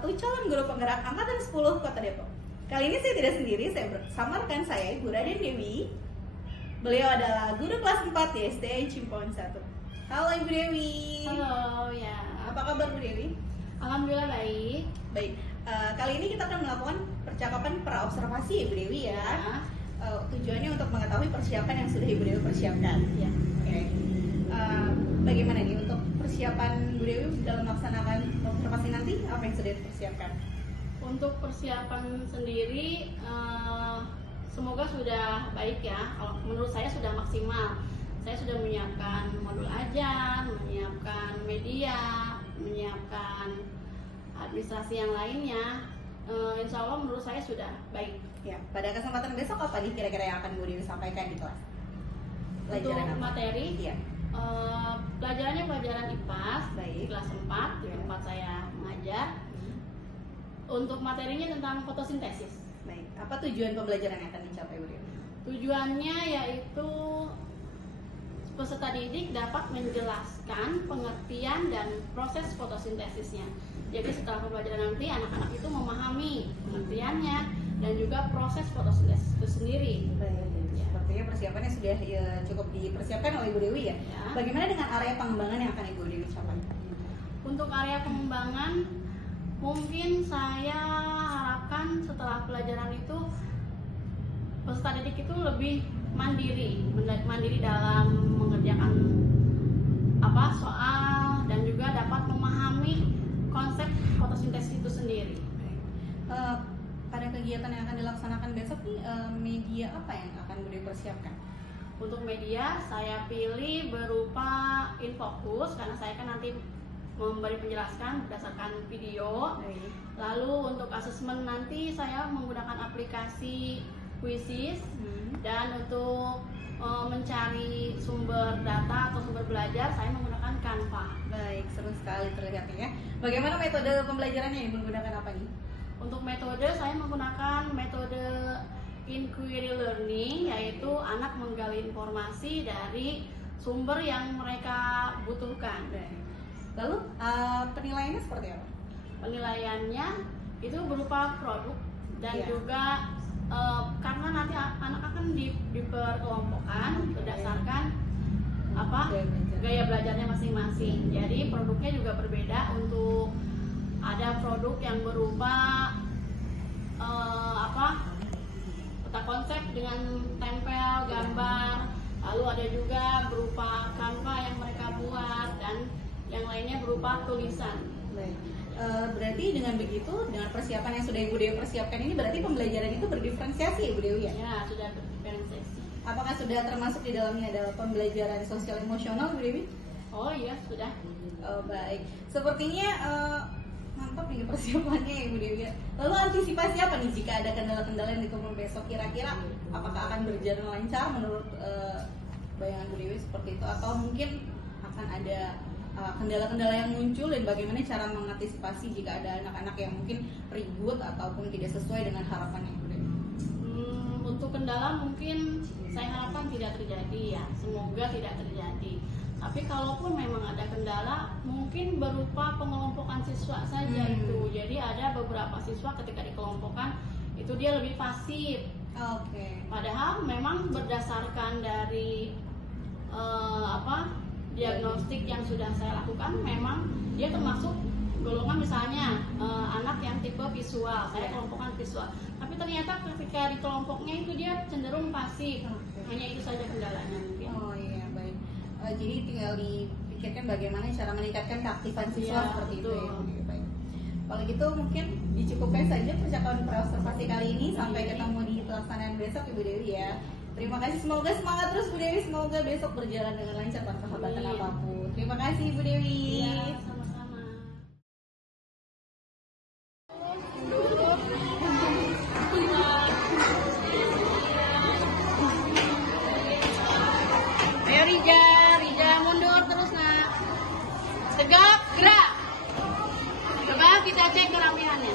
satu calon guru penggerak Angkatan 10 Kota Depok. Kali ini saya tidak sendiri, saya bersama rekan saya, Ibu Raden Dewi. Beliau adalah guru kelas 4 di SDA Cimpon 1. Halo Ibu Dewi. Halo, ya. Apa kabar Bu Dewi? Alhamdulillah baik. Baik, kali ini kita akan melakukan percakapan praobservasi Ibu Dewi ya. Tujuannya untuk mengetahui persiapan yang sudah Ibu Dewi persiapkan. Ya. Oke. Bagaimana nih untuk persiapan Bu Dewi dalam melaksanakan observasi nanti? Apa yang sudah dipersiapkan? Untuk persiapan sendiri, semoga sudah baik ya. Kalau menurut saya sudah maksimal. Saya sudah menyiapkan modul ajar, menyiapkan media, menyiapkan administrasi yang lainnya. Insya Allah menurut saya sudah baik. Ya, pada kesempatan besok apa nih kira-kira yang akan Bu Dewi sampaikan di kelas? Untuk materi, iya. Pelajarannya pelajaran IPAS, Baik. kelas 4, di tempat saya mengajar. Untuk materinya tentang fotosintesis. Baik, apa tujuan pembelajaran yang akan dicapai Bu Dewi? Tujuannya yaitu peserta didik dapat menjelaskan pengertian dan proses fotosintesisnya. Jadi setelah pembelajaran nanti anak-anak itu memahami pengertiannya dan juga proses fotosintesis itu sendiri. Baik, sepertinya persiapannya sudah cukup dipersiapkan oleh Ibu Dewi ya. Bagaimana dengan area pengembangan yang akan Ibu Dewi capai? Untuk area pengembangan, mungkin saya harapkan setelah pelajaran itu peserta didik itu lebih mandiri dalam mengerjakan soal dan juga dapat memahami konsep fotosintesis itu sendiri. Pada kegiatan yang akan dilaksanakan besok nih, media apa yang akan Bu Dewi persiapkan? Untuk media saya pilih berupa Infocus karena saya kan nanti memberi penjelasan berdasarkan video. Lalu untuk asesmen nanti saya menggunakan aplikasi Quizzes dan untuk mencari sumber data atau sumber belajar saya menggunakan Canva. Baik, seru sekali terlihatnya. Bagaimana metode pembelajarannya? Menggunakan apa nih? Untuk metode saya menggunakan metode inquiry learning, yaitu anak menggali informasi dari sumber yang mereka butuhkan. Lalu penilaiannya seperti apa? Penilaiannya itu berupa produk dan juga karena nanti anak akan diperkelompokkan berdasarkan gaya belajarnya masing-masing. Jadi produknya juga berbeda. Untuk ada produk yang berupa peta konsep dengan tempel gambar, lalu ada juga berupa Canva yang mereka buat dan yang lainnya berupa tulisan. Baik. Berarti dengan begitu, dengan persiapan yang sudah Ibu Dewi persiapkan ini, berarti pembelajaran itu berdiferensiasi Ibu Dewi ya? Ya, sudah berdiferensiasi. Apakah sudah termasuk di dalamnya adalah pembelajaran sosial emosional Bu Dewi? Oh iya, sudah. Oh, baik. Sepertinya mantap nih persiapannya ya Bu Dewi. Lalu antisipasi apa nih jika ada kendala-kendala yang ditemukan besok? Kira-kira apakah akan berjalan lancar menurut bayangan Bu Dewi seperti itu? Atau mungkin akan ada kendala-kendala yang muncul dan bagaimana cara mengantisipasi jika ada anak-anak yang mungkin ribut ataupun tidak sesuai dengan harapannya Bu Dewi? Untuk kendala mungkin saya harapkan tidak terjadi ya, semoga tidak terjadi. Tapi kalaupun memang ada kendala, mungkin berupa pengelompokan siswa saja itu. Jadi ada beberapa siswa ketika dikelompokkan itu dia lebih pasif. Padahal memang berdasarkan dari diagnostik yang sudah saya lakukan, memang dia termasuk golongan misalnya anak yang tipe visual. Saya kelompokkan visual. Tapi ternyata ketika di kelompoknya itu dia cenderung pasif. Hanya itu saja kendalanya mungkin. Oh iya, baik. Jadi tinggal dipikirkan bagaimana cara meningkatkan keaktifan siswa seperti itu ya. Baik. Kalau gitu mungkin dicukupkan saja percakapan praobservasi kali ini. Sampai ketemu di pelaksanaan besok Ibu Dewi ya. Terima kasih, semoga semangat terus Bu Dewi. Semoga besok berjalan dengan lancar tanpa hambatan apapun. Terima kasih Bu Dewi. Iya, sama-sama. Ayo Rija mundur terus nak. Tegak, gerak. Coba kita cek kerapihannya.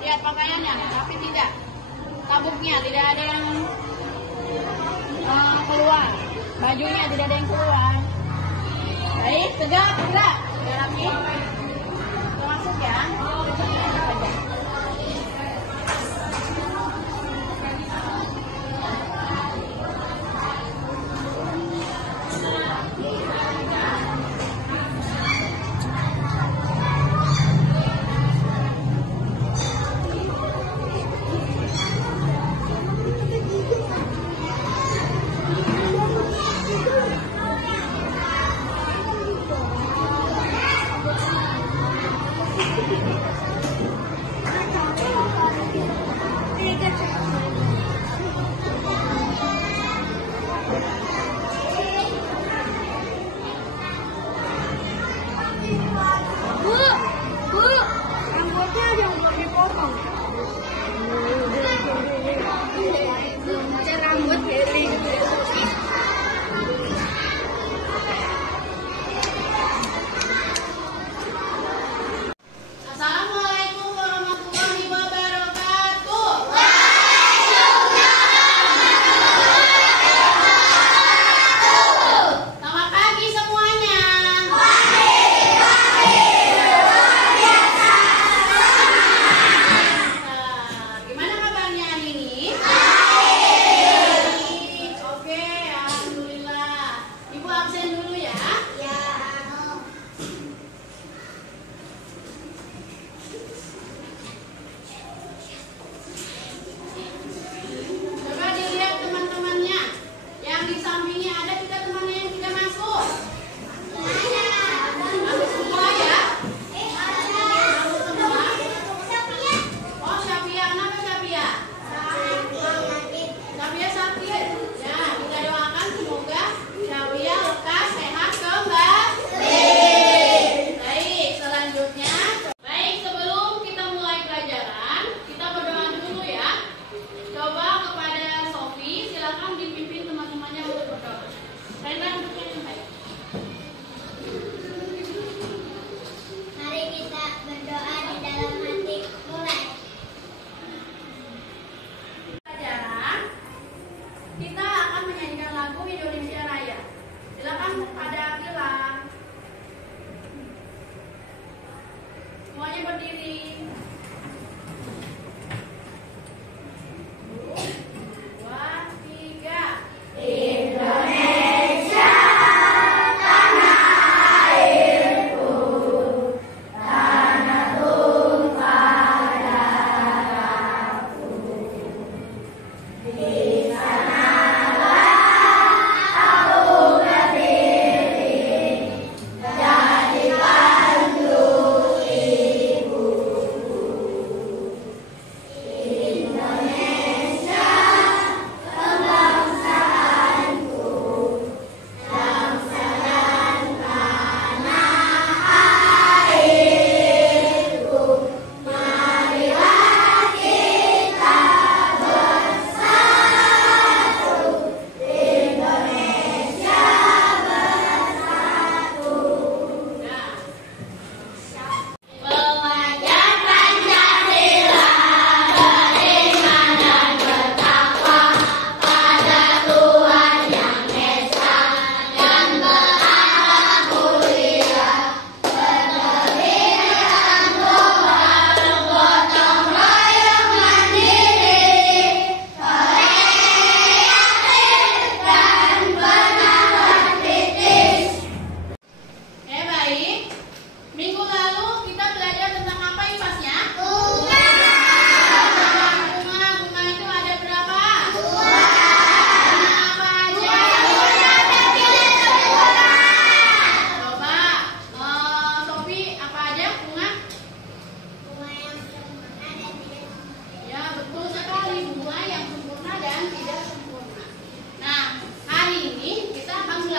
Lihat pakaiannya, tapi tidak. Tabuknya tidak ada yang keluar. Bajunya tidak ada yang keluar. Baik, tegak, gerak. Gerak. Masuk ya.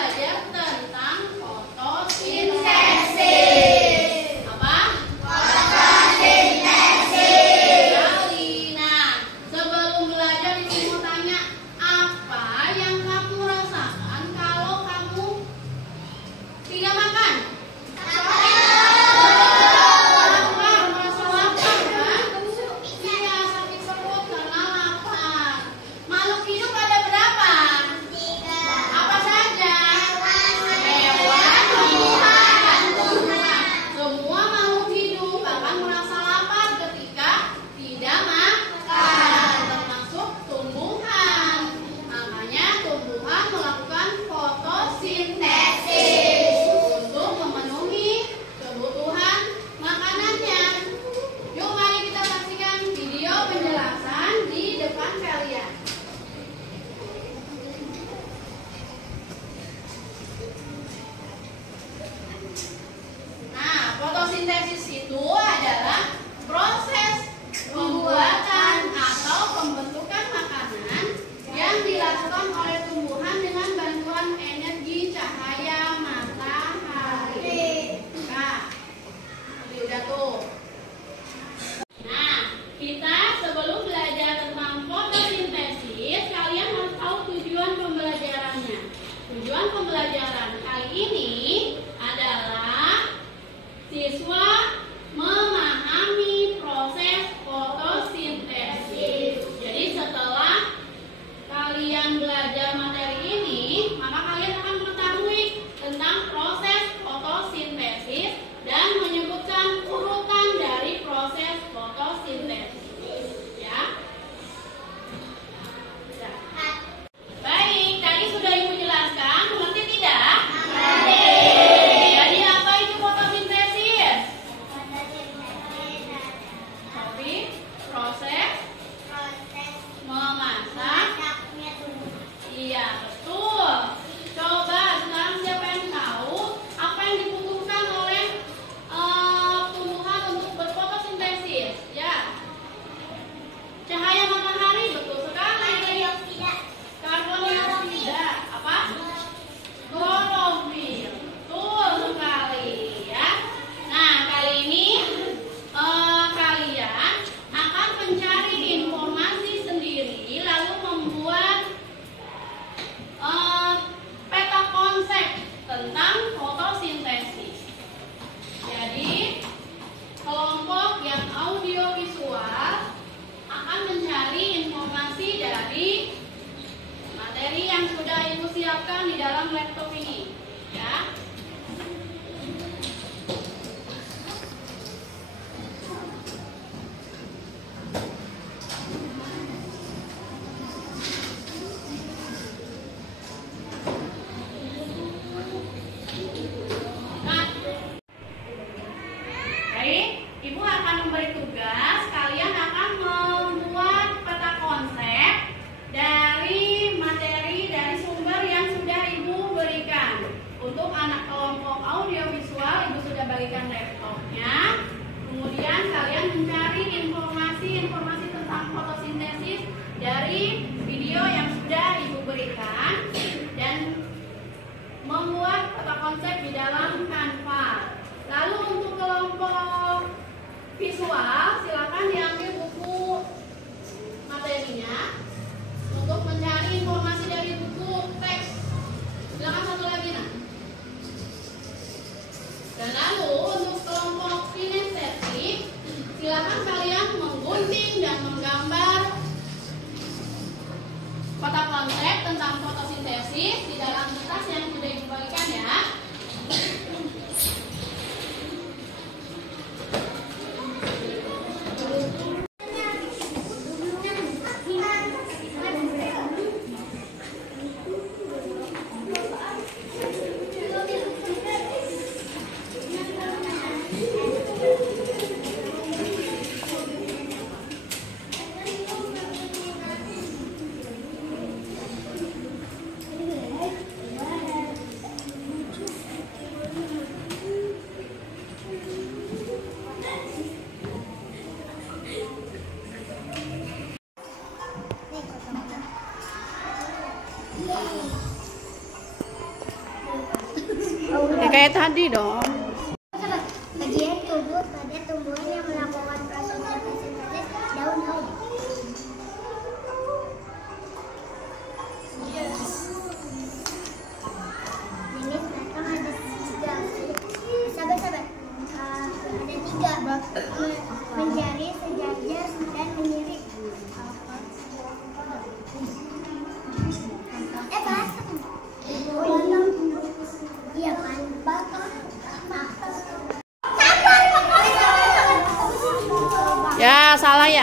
belajar tentang fotosintesis. Apa? Fotosintesis. Nah, sebelum belajar ibu mau tanya, apa yang kamu rasakan kalau kamu tidak makan? Fotosintesis itu adalah proses pembuatan atau pembentukan makanan yang dilakukan oleh tumbuhan dengan bantuan energi cahaya matahari. Nah, udah tuh. Nah, kita sebelum belajar tentang fotosintesis, kalian harus tahu tujuan pembelajarannya. Tujuan pembelajaran kali ini adalah siswa memahami proses fotosintesis. Jadi setelah kalian belajar materi ini, maka kalian akan mengetahui tentang proses fotosintesis dan menyebutkan urutan dari proses fotosintesis. Ya. Baik, tadi sudah Ibu jelaskan, mengerti tidak? Jadi apa itu fotosintesis? Proses memasak. Iya, betul. Coba sekarang siapa yang tahu apa yang dibutuhkan oleh tumbuhan untuk berfotosintesis? Ya, cahaya matahari, betul sekali. Karbon dioksida, apa? Klorofil, betul sekali ya. Nah, kali ini kalian akan mencari informasi sendiri lalu membuat peta konsep tentang fotosintesis. Jadi kelompok yang audiovisual akan mencari informasi dari materi yang sudah Ibu siapkan di dalam laptop ini, ya. Nah, baik, Ibu akan memberi tugas, kalian akan membuat peta konsep dari materi dari sumber yang sudah Ibu berikan. Untuk anak kelompok audiovisual, Ibu sudah bagikan laptopnya. Kemudian kalian mencari informasi tentang fotosintesis dari video yang sudah Ibu berikan dan membuat peta konsep di dalam Canva. Lalu untuk kelompok visual, silakan diambil buku materinya untuk mencari informasi dari buku teks. Silakan satu lagi, nah. Dan lalu untuk kelompok kinestetik, silakan kalian menggunting dan menggambar peta konsep tentang fotosintesis di dalam kertas yang sudah dibagikan ya. kayak tadi dong. Bagian tubuh pada tumbuhan yang melakukan proses fotosintesis daun-daun. Jenis batang ada tiga. Sabar. Ada tiga. Menjari, sejajar, dan menyirik. Batang. Iya kan? Batang. Ya, salah ya.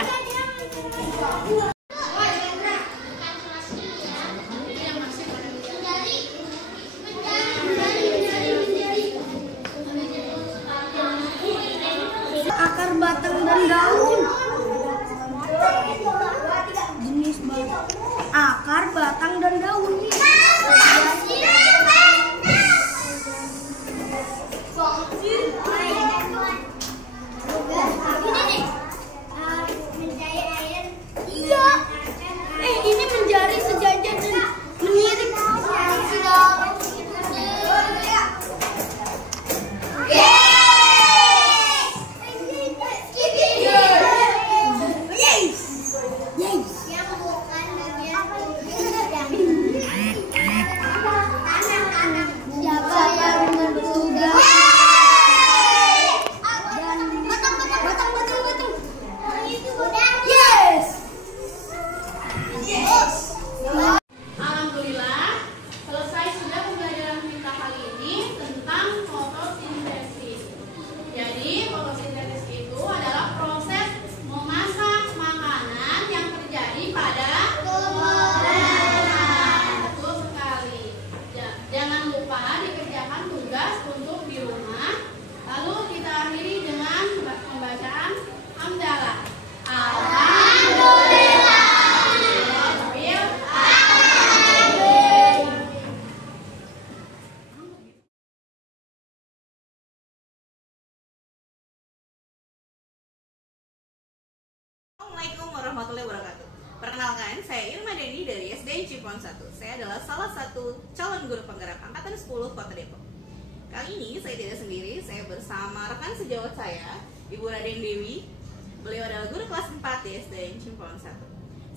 Akar, batang, dan daun. Jenis batang. Akar, batang, dan daun. Iya. Ini menjadi sejajar dan menyirik. Siapa yang bertugas? Alhamdulillah, selesai sudah pembelajaran kita kali ini tentang fotosintesis. Jadi, fotosintesis itu adalah proses memasak makanan yang terjadi pada tumbuhan. Betul sekali. Jangan lupa dikerjakan tugas untuk di rumah. Lalu kita akhiri dengan pembacaan hamdalah. Assalamualaikum warahmatullahi wabarakatuh. Perkenalkan, saya Irma Deni dari SDN Cipon 1. Saya adalah salah satu calon guru penggerak angkatan 10 Kota Depok. Kali ini saya tidak sendiri, saya bersama rekan sejawat saya, Ibu Raden Dewi. Beliau adalah guru kelas 4 di SDN Cipon 1.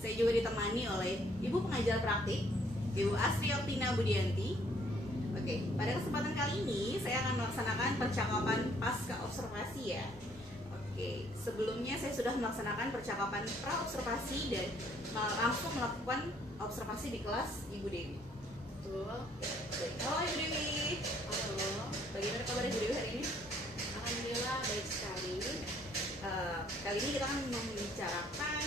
Saya juga ditemani oleh Ibu pengajar praktik, Ibu Asri Oktina Budianti. Oke, pada kesempatan kali ini saya akan melaksanakan percakapan pasca observasi ya. Oke, sebelumnya saya sudah melaksanakan percakapan pra-observasi dan langsung melakukan observasi di kelas Ibu Dewi. Betul. Baik. Halo Ibu Dewi. Halo. Bagaimana kabar Ibu Dewi hari ini? Alhamdulillah baik sekali. Kali ini kita akan membicarakan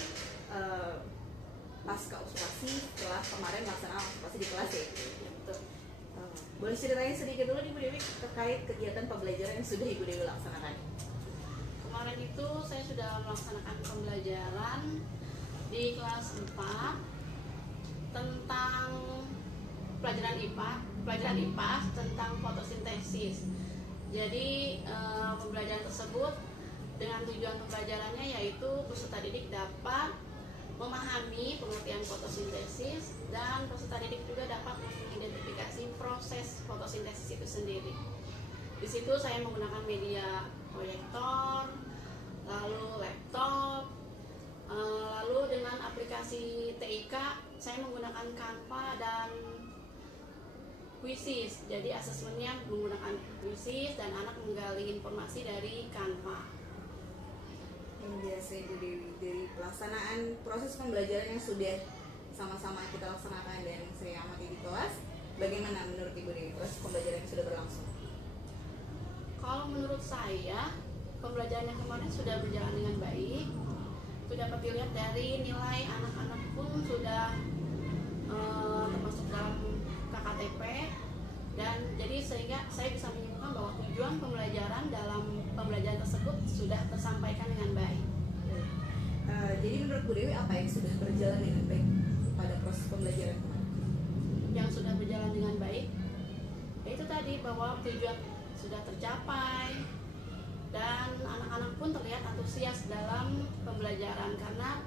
pasca observasi setelah kemarin melaksanakan observasi di kelas ya. Ya, betul. Boleh ceritain sedikit dulu nih Ibu Dewi terkait kegiatan pembelajaran yang sudah Ibu Dewi laksanakan. Kemarin itu saya sudah melaksanakan pembelajaran di kelas 4 tentang pelajaran IPA tentang fotosintesis. Jadi pembelajaran tersebut dengan tujuan pembelajarannya yaitu peserta didik dapat memahami pengertian fotosintesis dan peserta didik juga dapat mengidentifikasi proses fotosintesis itu sendiri. Di situ saya menggunakan media proyektor, lalu laptop, lalu dengan aplikasi TIK saya menggunakan Canva dan Quizzes. Jadi asesmennya menggunakan Quizzes dan anak menggali informasi dari Canva. Yang biasa Ibu Dewi, dari pelaksanaan proses pembelajaran yang sudah sama-sama kita laksanakan dan saya amati di kelas, bagaimana menurut Ibu Dewi proses pembelajaran yang sudah berlangsung? Kalau menurut saya, pembelajaran yang kemarin sudah berjalan dengan baik. Itu dapat dilihat dari nilai anak-anak pun sudah termasuk dalam KKTP, dan jadi sehingga saya bisa menyimpulkan bahwa tujuan pembelajaran dalam pembelajaran tersebut sudah tersampaikan dengan baik. Jadi menurut Bu Dewi apa yang sudah berjalan dengan baik pada proses pembelajaran kemarin? Yang sudah berjalan dengan baik, yaitu tadi bahwa tujuan sudah tercapai dan anak-anak pun terlihat antusias dalam pembelajaran, karena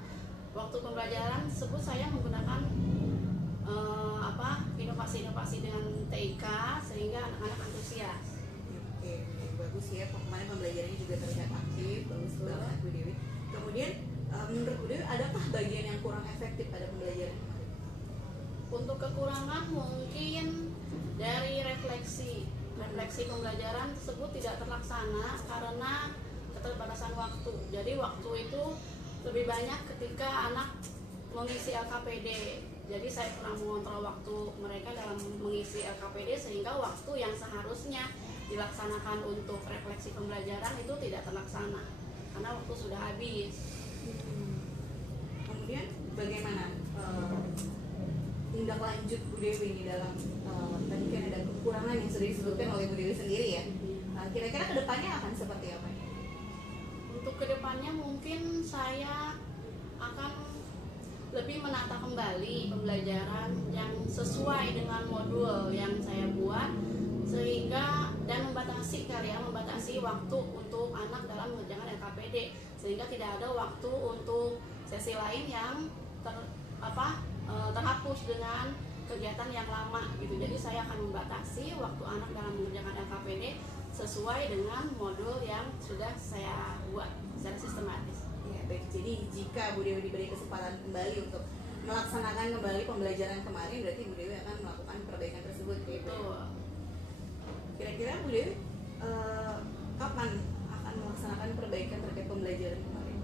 waktu pembelajaran tersebut saya menggunakan inovasi-inovasi dengan TIK sehingga anak-anak antusias. bagus ya, kemarin pembelajarannya juga terlihat aktif, bagus banget Bu Dewi. Kemudian menurut Bu Dewi adakah bagian yang kurang efektif pada pembelajaran kemarin? Untuk kekurangan mungkin dari refleksi pembelajaran tersebut tidak terlaksana karena keterbatasan waktu. Jadi waktu itu lebih banyak ketika anak mengisi LKPD. Jadi saya kurang mengontrol waktu mereka dalam mengisi LKPD sehingga waktu yang seharusnya dilaksanakan untuk refleksi pembelajaran itu tidak terlaksana karena waktu sudah habis. Kemudian bagaimana tindak lanjut Bu Dewi ini dalam tadi kan ada kekurangan yang sudah disebutkan oleh Bu Dewi sendiri ya. Kira-kira kedepannya akan seperti apa? Untuk kedepannya mungkin saya akan lebih menata kembali pembelajaran yang sesuai dengan modul yang saya buat sehingga dan membatasi waktu untuk anak dalam mengerjakan LKPD sehingga tidak ada waktu untuk sesi lain yang terhapus dengan kegiatan yang lama gitu. Jadi saya akan membatasi waktu anak dalam mengerjakan LKPD sesuai dengan modul yang sudah saya buat secara sistematis. Ya, baik. Jadi jika Bu Dewi diberi kesempatan kembali untuk melaksanakan kembali pembelajaran kemarin, berarti Bu Dewi akan melakukan perbaikan tersebut. Betul. Kira-kira Bu Dewi kapan akan melaksanakan perbaikan terkait pembelajaran kemarin?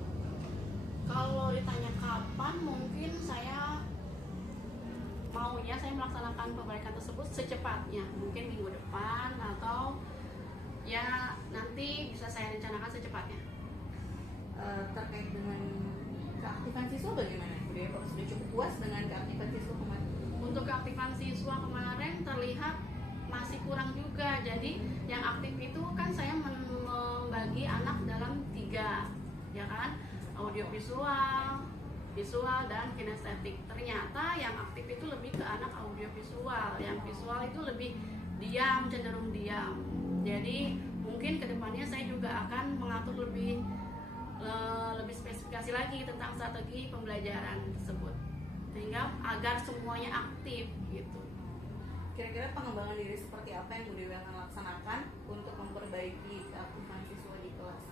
Kalau ditanya kapan, mungkin saya maunya saya melaksanakan perbaikan tersebut secepatnya, mungkin minggu depan atau ya nanti bisa saya rencanakan secepatnya. Terkait dengan keaktifan siswa bagaimana? Bu Dewi sudah cukup puas dengan keaktifan siswa kemarin? Untuk keaktifan siswa kemarin terlihat masih kurang juga. Jadi yang aktif itu kan saya membagi anak dalam 3, ya kan, audiovisual, visual dan kinestetik. Ternyata yang aktif itu lebih ke anak audiovisual, yang visual itu lebih diam, cenderung diam. Jadi mungkin kedepannya saya juga akan mengatur lebih spesifikasi lagi tentang strategi pembelajaran tersebut sehingga agar semuanya aktif gitu. Kira-kira pengembangan diri seperti apa yang Bu Dewi akan laksanakan untuk memperbaiki keaktifan siswa di kelas?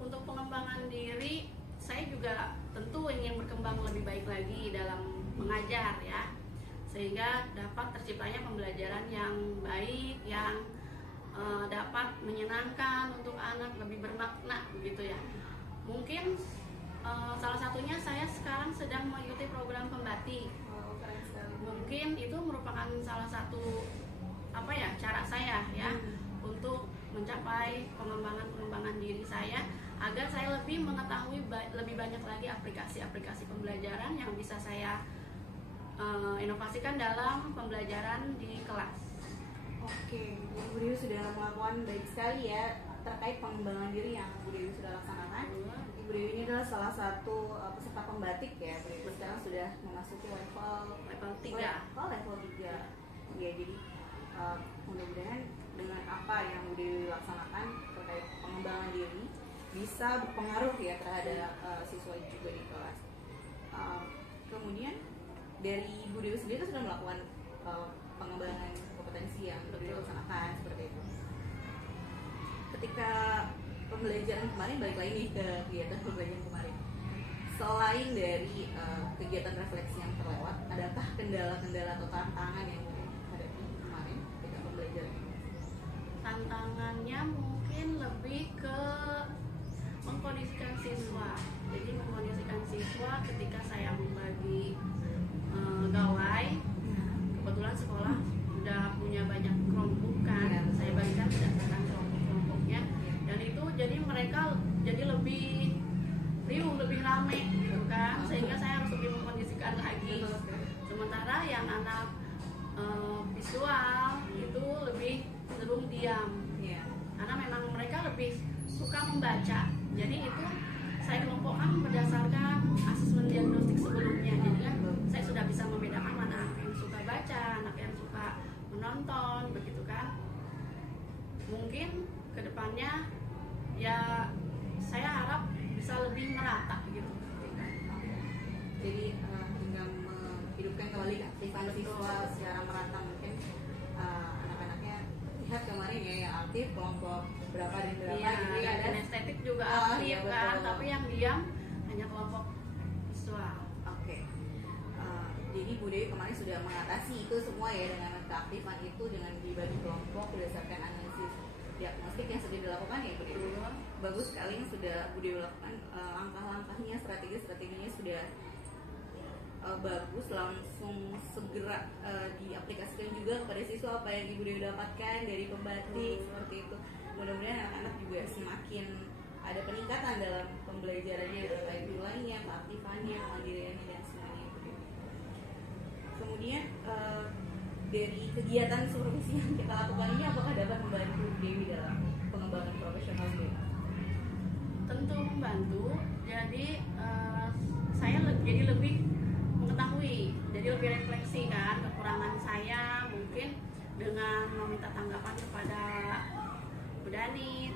Untuk pengembangan diri, saya juga tentu ingin berkembang lebih baik lagi dalam mengajar ya, sehingga dapat terciptanya pembelajaran yang baik, yang dapat menyenangkan untuk anak, lebih bermakna begitu ya. Mungkin salah satunya saya sekarang sedang mengikuti program pembatik. Mungkin itu merupakan salah satu cara saya ya untuk mencapai pengembangan diri saya agar saya lebih mengetahui lebih banyak lagi aplikasi pembelajaran yang bisa saya inovasikan dalam pembelajaran di kelas. Oke, Bu Dewi sudah melakukan baik sekali ya terkait pengembangan diri yang Bu Dewi sudah laksanakan. Ibu Dewi ini adalah salah satu peserta pembatik ya. Bu Dewi sekarang sudah memasuki level 3. Level 3. Ya, jadi mudah-mudahan dengan apa yang Bu Dewi laksanakan terkait pengembangan diri bisa berpengaruh ya terhadap siswa juga di kelas. Kemudian dari Bu Dewi sendiri sudah melakukan pengembangan kompetensi yang dilaksanakan seperti itu. Ketika pembelajaran kemarin, balik lagi nih ke kegiatan pembelajaran kemarin, selain dari kegiatan refleksi yang terlewat, adakah kendala-kendala atau tantangan yang dihadapi kemarin ketika pembelajaran? Tantangannya mungkin lebih ke mengkondisikan siswa. Jadi mengkondisikan siswa ketika saya membagi gawai, kebetulan sekolah sudah punya banyak kerombokan, saya bagikan berdasarkan kelompok-kelompoknya, dan itu jadi mereka jadi lebih riuh, lebih rame gitu kan, sehingga saya harus lebih mengkondisikan lagi. Sementara yang anak visual itu lebih cenderung diam, karena memang mereka lebih suka membaca. Jadi itu saya kelompokkan berdasarkan asesmen diagnostik sebelumnya. Jadi kan saya sudah bisa membedakan mana anak yang suka baca, anak yang suka menonton, begitu kan. Mungkin kedepannya ya saya harap bisa lebih merata gitu. Jadi hingga menghidupkan kembali keaktifan siswa secara merata, mungkin anak-anaknya lihat kemarin ya yang aktif kelompok berapa dan berapa Iya, jadi dan ada estetik juga Ah, aktif iya, kan, betul. tapi yang diam hanya kelompok visual. Oke. Jadi Bu Dewi kemarin sudah mengatasi itu semua ya dengan keaktifan itu dengan dibagi kelompok berdasarkan analisis diagnostik yang sudah dilakukan ya Bu Dewi. Bagus sekali yang sudah Bu Dewi lakukan, langkah-langkahnya, strategi-strateginya sudah bagus, langsung segera diaplikasikan juga kepada siswa apa yang Ibu Dewi dapatkan dari pembatik seperti itu. Mudah-mudahan anak-anak juga semakin ada peningkatan dalam pembelajarannya terkait nilainya, keaktifannya, kemandiriannya dan semuanya. Kemudian dari kegiatan supervisi yang kita lakukan ini apakah dapat membantu Dewi dalam pengembangan profesional Dewi? Tentu membantu. Jadi saya jadi lebih mengetahui, jadi lebih refleksi kan kekurangan saya, mungkin dengan meminta tanggapan kepada Bu Dani.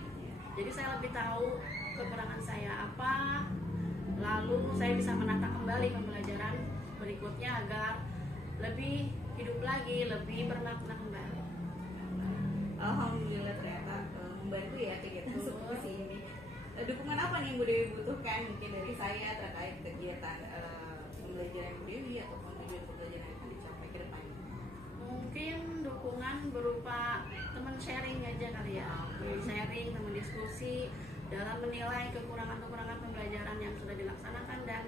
Jadi saya lebih tahu kekurangan saya apa, lalu saya bisa menata kembali pembelajaran berikutnya agar lebih hidup lagi, lebih bermakna kembali. Alhamdulillah ternyata membantu ya kegiatan supervisi ini. Dukungan apa nih yang Bu Dewi butuhkan mungkin dari saya terkait kegiatan pembelajaran Bu Dewi ataupun tujuan pembelajaran yang akan dicapai ke depan? Mungkin dukungan berupa teman sharing aja kali ya, teman sharing, teman diskusi dalam menilai kekurangan-kekurangan pembelajaran yang sudah dilaksanakan dan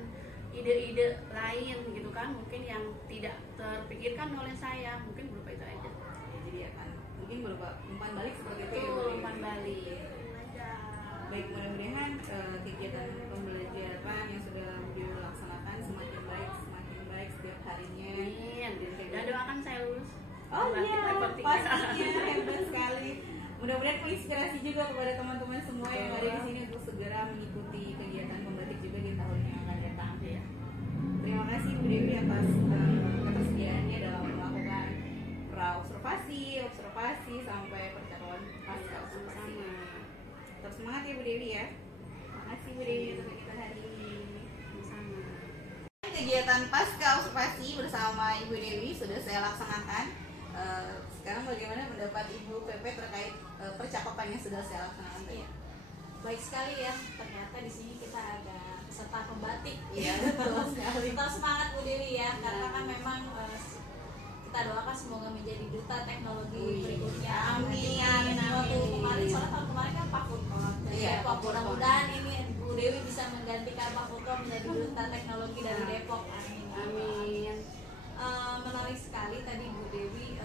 ide-ide lain gitu kan, mungkin yang tidak terpikirkan oleh saya, mungkin berupa itu aja. Ya, jadi akan mungkin berupa umpan balik seperti itu ya, Bu Betul, Dewi? umpan balik. Baik, mudah-mudahan kegiatan pembelajaran yang sudah Bu Dewi laksanakan semakin baik setiap harinya. Amin. Dan doakan saya lulus. Oh Nanti iya, reporting. pastinya hebat sekali. Mudah-mudahan menginspirasi juga kepada teman-teman semua yang ada di sini untuk segera mengikuti kegiatan pembatik juga di tahun yang akan datang. Iya. Terima kasih Bu Dewi atas ketersediaannya dalam melakukan observasi sampai percakapan pasca observasi. Tetap semangat ya Bu Dewi ya. Terima kasih Bu Dewi untuk kita hari ini. Sama. Kegiatan pasca observasi bersama Ibu Dewi sudah saya laksanakan. Sekarang bagaimana pendapat Ibu PP terkait percakapan yang sudah saya laksanakan tadi? Iya. Baik sekali ya, ternyata di sini kita ada peserta pembatik. Iya, betul sekali. Tetap semangat Bu Dewi ya, karena kan memang kita doakan semoga menjadi duta teknologi berikutnya. Amin. Waktu kemarin, soalnya tahun kemarin kan Pak Furkon. Iya, Pak Furkon. Mudah-mudahan ini Bu Dewi bisa menggantikan Pak Furkon menjadi duta teknologi dari Depok. Amin. Amin. Menarik sekali tadi Bu Dewi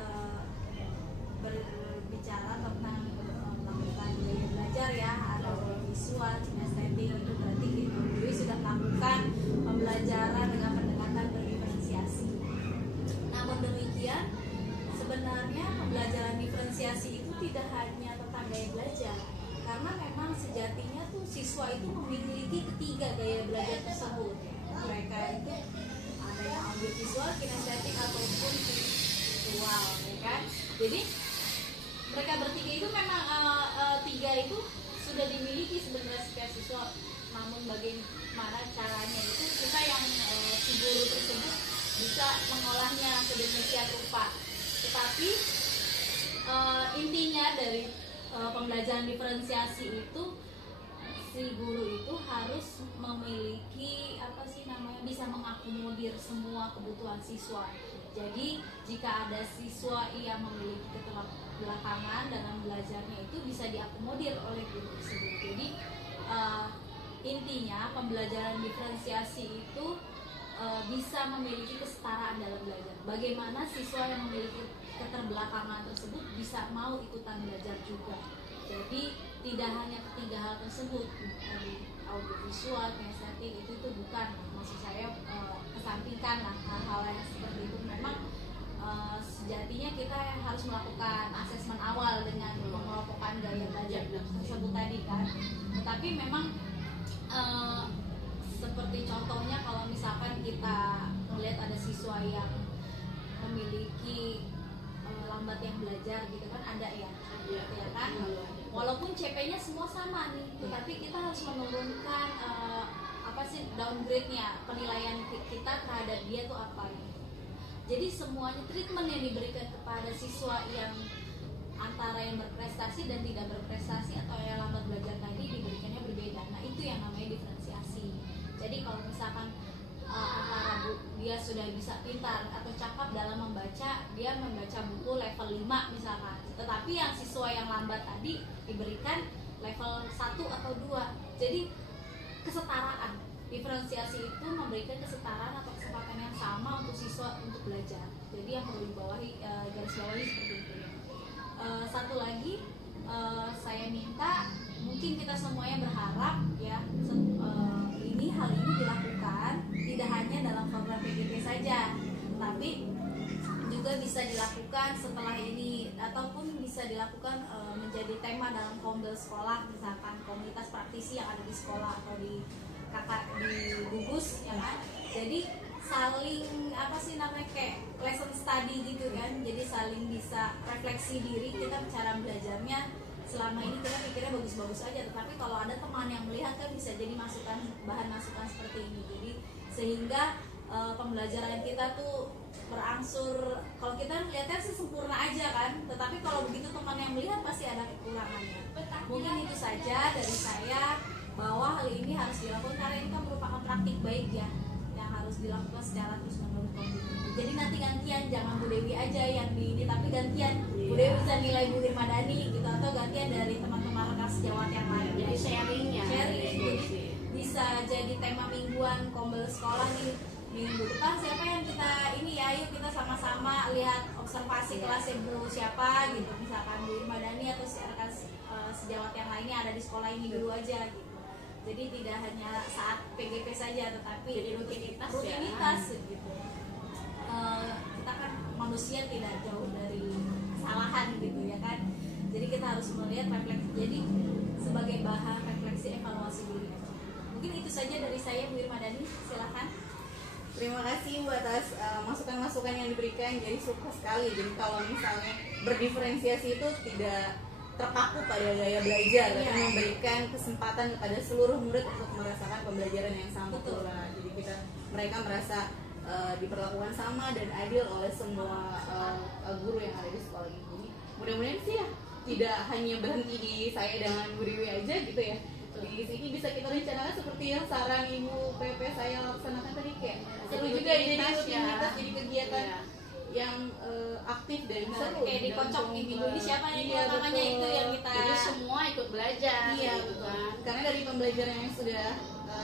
berbicara tentang melakukan gaya belajar ya, atau visual, kinestetik, itu berarti Bu Dewi sudah melakukan pembelajaran dengan pendekatan berdiferensiasi. Namun demikian, sebenarnya pembelajaran diferensiasi itu tidak hanya tentang gaya belajar, karena memang sejatinya tuh siswa itu memiliki ketiga gaya belajar tersebut. Mereka itu ada yang audiovisual, kinestetik ataupun visual, ya kan? Jadi mereka bertiga itu memang tiga itu sudah dimiliki sebenarnya setiap siswa, namun bagaimana caranya itu kita yang si guru tersebut bisa mengolahnya sedemikian rupa. Tetapi intinya dari pembelajaran diferensiasi itu, si guru itu harus memiliki bisa mengakomodir semua kebutuhan siswa. Jadi jika ada siswa yang memiliki keterbelakangan dalam belajarnya, itu bisa diakomodir oleh guru tersebut. Jadi intinya pembelajaran diferensiasi itu bisa memiliki kesetaraan dalam belajar. Bagaimana siswa yang memiliki keterbelakangan tersebut bisa mau ikutan belajar juga. Jadi tidak hanya ketiga hal tersebut, dari audiovisual, kinestetik itu bukan, maksud saya kesampingkan lah hal-hal yang seperti itu. Memang sejatinya kita harus melakukan asesmen awal dengan mengelompokkan gaya belajar tersebut tadi kan. Tetapi memang seperti contohnya kalau misalkan kita melihat ada siswa yang memiliki lambat yang belajar gitu kan, ada ya kan, walaupun CP-nya semua sama nih, tetapi kita harus menurunkan downgrade-nya, penilaian kita terhadap dia tuh apa gitu. Jadi semuanya treatment yang diberikan kepada siswa yang antara yang berprestasi dan tidak berprestasi atau yang lambat belajar tadi diberikannya berbeda. Nah itu yang namanya diferensiasi. Jadi kalau misalkan antara dia sudah bisa pintar atau cakap dalam membaca, dia membaca buku level 5 misalkan, tetapi yang siswa yang lambat tadi diberikan level 1 atau 2. Jadi kesetaraan, diferensiasi itu memberikan kesetaraan atau kesempatan yang sama untuk siswa untuk belajar. Jadi yang perlu dibawahi, garis bawahi seperti itu. Satu lagi, saya minta, mungkin kita semuanya berharap ya, hal ini dilakukan tidak hanya dalam program PGP saja, tapi juga bisa dilakukan setelah ini, ataupun bisa dilakukan menjadi tema dalam kombel sekolah, misalkan komunitas praktisi yang ada di sekolah atau di gugus ya kan. Jadi saling kayak lesson study gitu kan, jadi saling bisa refleksi diri kita cara belajarnya. Selama ini kita pikirnya bagus-bagus aja, tetapi kalau ada teman yang melihat kan bisa jadi bahan masukan seperti ini. Jadi sehingga pembelajaran kita tuh berangsur, kalau kita melihatnya sih sempurna aja kan, tetapi kalau begitu teman yang melihat pasti ada kekurangannya. Mungkin itu saja dari saya, bahwa hal ini harus dilakukan karena ini kan merupakan praktik baik ya, yang harus dilakukan secara terus-menerus. Jadi nanti gantian, jangan Bu Dewi aja yang ini, tapi gantian Bu Dewi bisa nilai Bu Irmadani gitu, atau gantian dari teman-teman rekan sejawat yang lain. Jadi sharing. Jadi bisa jadi tema mingguan kombel sekolah nih, minggu depan siapa yang kita ini ya, yuk kita sama-sama lihat observasi kelasnya Bu siapa gitu, misalkan Bu Irmadani atau rekan sejawat yang lainnya ada di sekolah ini dulu aja gitu. Jadi tidak hanya saat PGP saja, tetapi jadi rutinitas gitu. Kita kan manusia tidak jauh dari kesalahan gitu ya kan. Jadi kita harus melihat refleksi, jadi sebagai bahan refleksi evaluasi diri. Mungkin itu saja dari saya, Bu Irmadani, silahkan. Terima kasih Bu atas masukan-masukan yang diberikan, jadi suka sekali. Jadi kalau misalnya berdiferensiasi itu tidak terpaku pada gaya belajar, tapi memberikan kesempatan kepada seluruh murid untuk merasakan pembelajaran yang sama pula. Jadi mereka merasa diperlakukan sama dan adil oleh semua guru yang ada di sekolah ini. Mudah-mudahan sih ya tidak hanya berhenti di saya dengan Bu Dewi aja gitu ya. Di sini bisa kita rencanakan seperti yang saran Ibu PP saya laksanakan tadi, kayak seru juga jadi rutinitas, jadi kegiatan yang aktif dan seru. Kayak dikocok ibu ini siapa yang namanya itu yang kita. Jadi semua ikut belajar. Iya betul. Karena dari pembelajaran yang sudah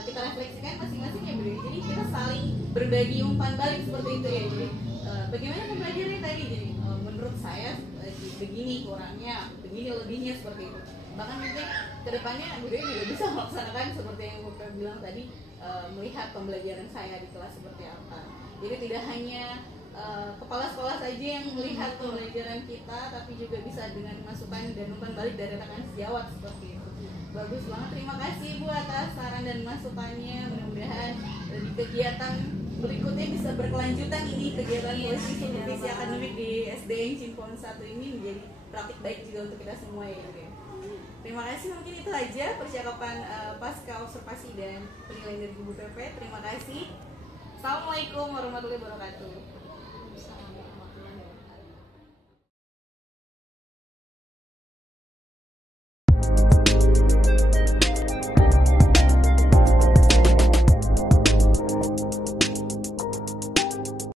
kita refleksikan masing-masing ya Bu Dewi. Jadi kita saling berbagi umpan balik seperti itu ya. Jadi bagaimana pembelajarannya tadi? Jadi menurut saya begini kurangnya, begini lebihnya, seperti itu. Bahkan mungkin kedepannya Bu Dewi juga bisa melaksanakan seperti yang Bu Dewi bilang tadi, melihat pembelajaran saya di kelas seperti apa. Jadi tidak hanya kepala sekolah saja yang melihat pembelajaran kita, tapi juga bisa dengan masukan dan umpan balik dari rekan sejawat seperti itu. Bagus banget, terima kasih Bu atas saran dan masukannya. Mudah-mudahan di kegiatan berikutnya bisa berkelanjutan ini, kegiatan supervisi akademik di SDN Cimpon 1 ini menjadi praktik baik juga untuk kita semua ya. Terima kasih, mungkin itu aja percakapan pasca observasi dan penilaian dari Ibu PP. Terima kasih. Assalamualaikum warahmatullahi wabarakatuh.